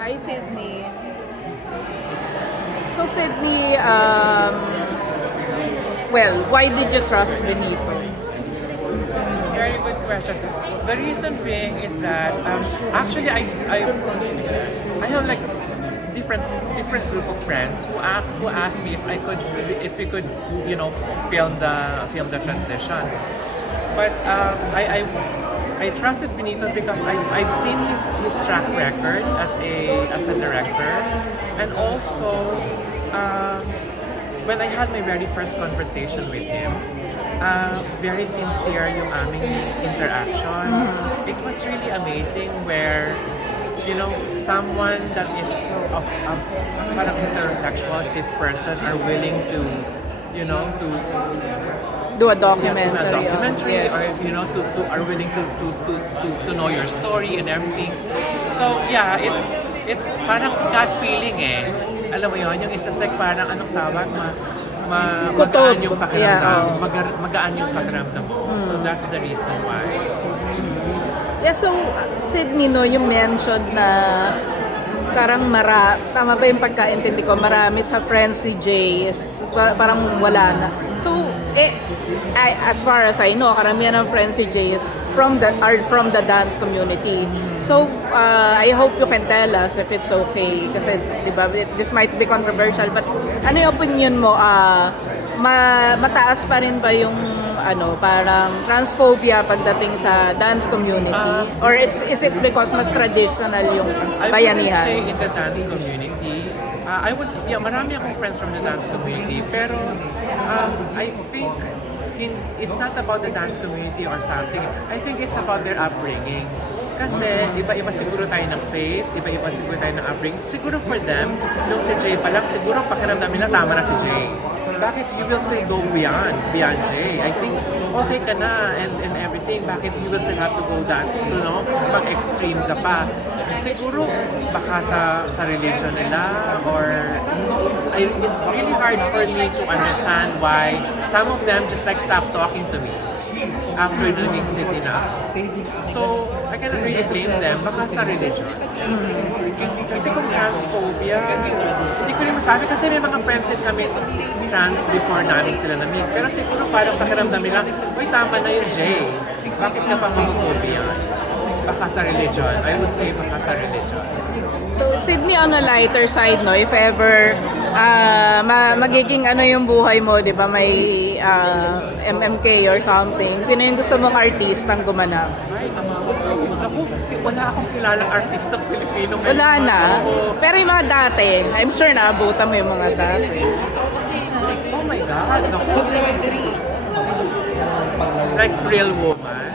Hi, Sydney. So, Sydney, well, why did you trust Benito? Very good question. The reason being is that actually I have like different group of friends who asked me if we could film the transition. But I trusted Benito because I've seen his track record as a director, and also when I had my very first conversation with him, very sincere yung aming interaction. It was really amazing where, someone that is of parang heterosexual, cis person are willing to, to Do a do a documentary. documentary Yes. or, to are willing to know your story and everything. So, yeah, it's parang gut feeling eh. Alam mo yun, yung isa like parang anong tawag, Kutob. magaan yung pakiramdam. Yeah, Magaan yung pakiramdam mo. So that's the reason why. Yeah, so, Sydney, no, you mentioned na parang tama ba yung pagkaintindi ko, marami sa friends si Jay, parang wala na. So, as far as I know, karamihan ng friends si Jay are from the dance community. So, I hope you can tell us if it's okay. Kasi, di ba, this might be controversial, but ano yung opinion mo? Mataas pa rin ba yung parang transphobia pagdating sa dance community? Or is it because mas traditional yung I bayanihan? would say in the dance community, marami akong friends from the dance community, pero I think it's not about the dance community or something. I think it's about their upbringing. Kasi iba-iba siguro tayo ng faith, iba-iba siguro tayo ng upbringing. Siguro for them, nung si Jay pa lang, siguro pakiramdam nila tama na si Jay. Bakit you will still go beyond Jay? I think okay ka na and everything. Bakit you will still have to go that, mag-extreme ka pa? Siguro baka sa religion nila or it's really hard for me to understand why some of them just like stop talking to me after doing city na. So, I cannot really blame them baka sa religion. Kasi kung transphobia, hindi ko rin masabi kasi may mga friends din kami trans before namin sila na-meet. Pero siguro parang pakiramdam nila, uy, tama na yun, Jay. Bakit ka pa homophobia? Baka sa religion. I would say baka sa religion. So, Sydney, on a lighter side, no, if ever magiging yung buhay mo, di ba, may MMK or something, sino yung gusto mong artistang gumanap? Ay, naku, wala akong kilalang artistang Pilipino. Wala na. Pero yung mga dati, I'm sure naabutan mo yung mga dati. Oh my God, naku. Like real woman.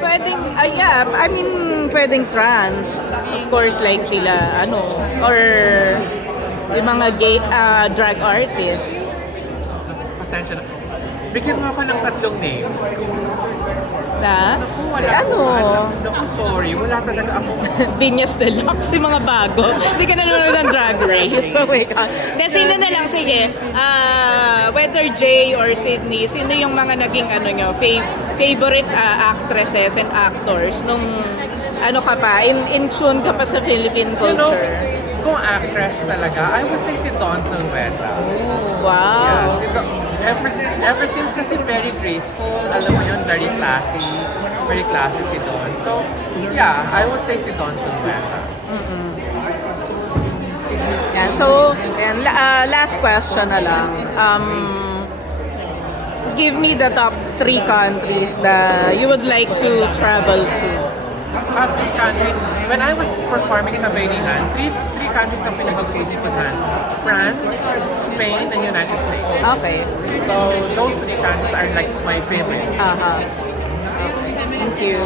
Pwedeng, yeah, I mean, pwedeng trans. Of course, like sila, or yung mga gay, drag artists. Pasensya na. Bigyan mo ako ng 3 names. Na? Naku, Si wala akong alam. Naku, sorry. Wala talaga ako. Vinyas Deluxe, yung mga bago. Hindi ka nanonood ng Drag Race. So, wait. Sino na lang, sige. Whether Jay or Sydney, sino yung mga naging favorite actresses and actors nung ka pa, in tune ka pa sa Philippine culture? Kung actress talaga, I would say si Dawn Zulueta. Wow. Yeah, ever since kasi very graceful, alam mo yun, very classy si Dawn. So, yeah, I would say si Dawn Zulueta. Yan. So, last question na lang. Give me the top 3 countries that you would like to travel to. These countries, when I was performing sa Bailihan, three countries ang pinakagusto ko puntahan. France, Spain, and United States. Okay. So, those 3 countries are like my favorite. Okay. Thank you.